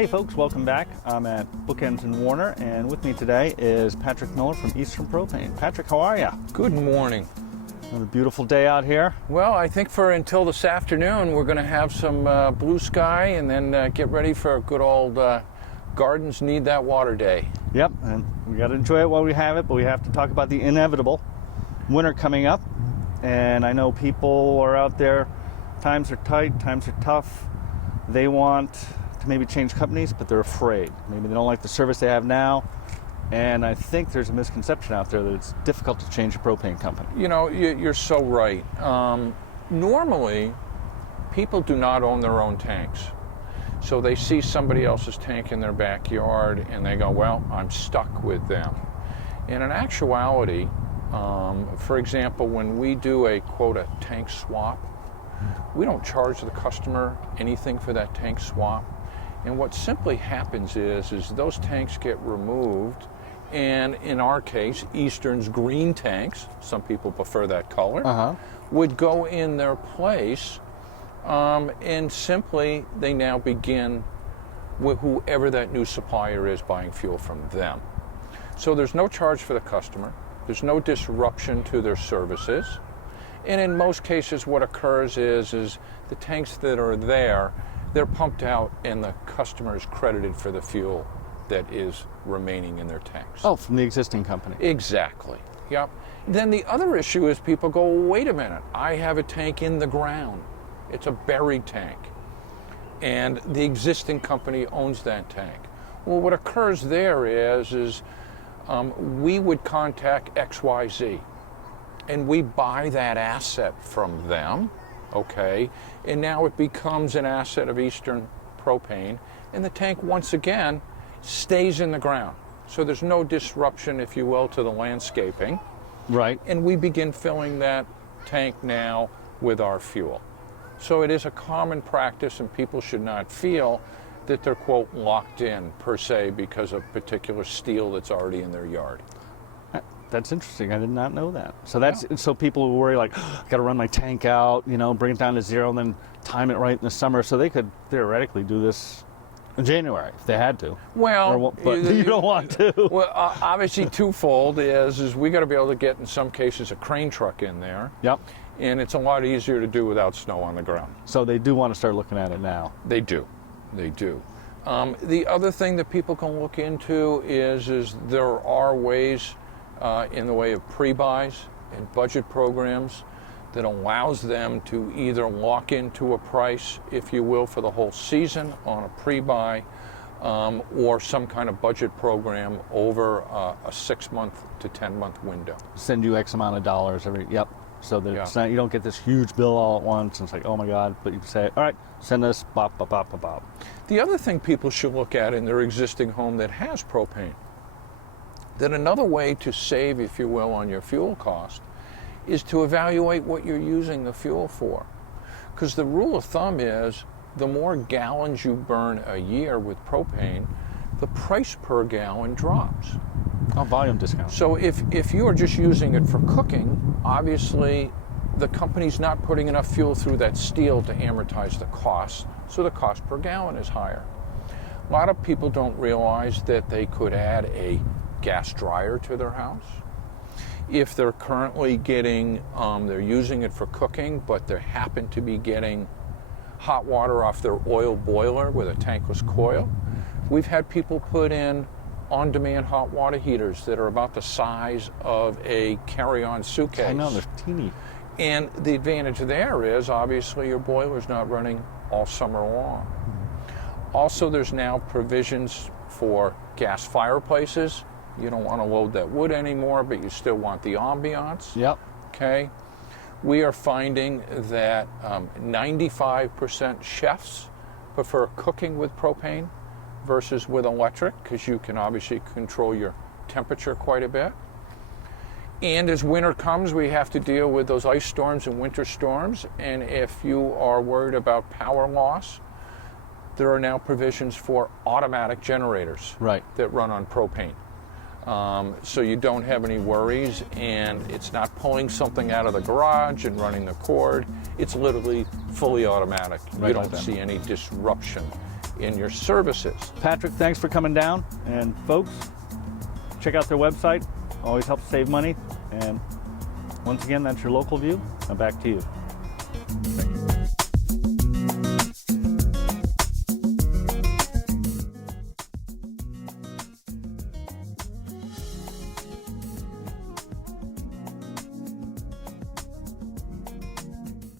Hey folks, welcome back. I'm at Bookends in Warner, and with me today is Patrick Miller from Eastern Propane. Patrick, how are you? Good morning. Another beautiful day out here. Well, I think for until this afternoon, we're going to have some blue sky and then get ready for a good old gardens need that water day. Yep, and we got to enjoy it while we have it, but we have to talk about the inevitable winter coming up. And I know people are out there, times are tight, times are tough. They want to maybe change companies, but they're afraid. Maybe they don't like the service they have now. And I think there's a misconception out there that it's difficult to change a propane company. You know, you're so right. Normally, people do not own their own tanks. So they see somebody else's tank in their backyard and they go, well, I'm stuck with them. And in actuality, for example, when we do a quota tank swap, we don't charge the customer anything for that tank swap. And what simply happens is those tanks get removed, and in our case, Eastern's green tanks, some people prefer that color, would go in their place, and simply they now begin with whoever that new supplier is buying fuel from them. So there's no charge for the customer, there's no disruption to their services, and in most cases what occurs is the tanks that are there, they're pumped out and the customer is credited for the fuel that is remaining in their tanks. Oh, from the existing company. Exactly, yep. Then the other issue is people go, wait a minute, I have a tank in the ground. It's a buried tank. And the existing company owns that tank. Well, what occurs there is we would contact XYZ and we buy that asset from them. Okay, and now it becomes an asset of Eastern Propane, and the tank once again stays in the ground. So there's no disruption, if you will, to the landscaping. Right. And we begin filling that tank now with our fuel. So it is a common practice, and people should not feel that they're, quote, locked in, per se, because of particular steel that's already in their yard. That's interesting. I did not know that. So that's so people who worry like, got to run my tank out, you know, bring it down to zero, and then time it right in the summer. So they could theoretically do this in January if they had to. Well, but you don't want to. Well, obviously, twofold is we got to be able to get in some cases a crane truck in there. Yep. And it's a lot easier to do without snow on the ground. So they do want to start looking at it now. They do. They do. The other thing that people can look into is there are ways in the way of pre-buys and budget programs that allows them to either lock into a price, if you will, for the whole season on a pre-buy, or some kind of budget program over a 6-month to 10-month window. Send you X amount of dollars every, so that it's not, you don't get this huge bill all at once and it's like, oh my God, but you say, all right, send us bop, bop, bop, bop, bop. The other thing people should look at in their existing home that has propane, that another way to save, if you will, on your fuel cost is to evaluate what you're using the fuel for. Because the rule of thumb is the more gallons you burn a year with propane, the price per gallon drops. Oh, volume discount. So if you are just using it for cooking, obviously the company's not putting enough fuel through that steel to amortize the cost, so the cost per gallon is higher. A lot of people don't realize that they could add a gas dryer to their house. If they're currently getting, they're using it for cooking, but they happen to be getting hot water off their oil boiler with a tankless coil, we've had people put in on-demand hot water heaters that are about the size of a carry-on suitcase. I know, they're teeny. And the advantage there is, obviously, your boiler's not running all summer long. Also, there's now provisions for gas fireplaces. You don't want to load that wood anymore, but you still want the ambiance. Yep. Okay. We are finding that 95% chefs prefer cooking with propane versus with electric, because you can obviously control your temperature quite a bit. And as winter comes, we have to deal with those ice storms and winter storms. And if you are worried about power loss, there are now provisions for automatic generators that run on propane. So you don't have any worries, and it's not pulling something out of the garage and running the cord. It's literally fully automatic. You don't see any disruption in your services. Patrick, thanks for coming down. And folks, check out their website. Always helps save money. And once again, that's your local view. Now back to you.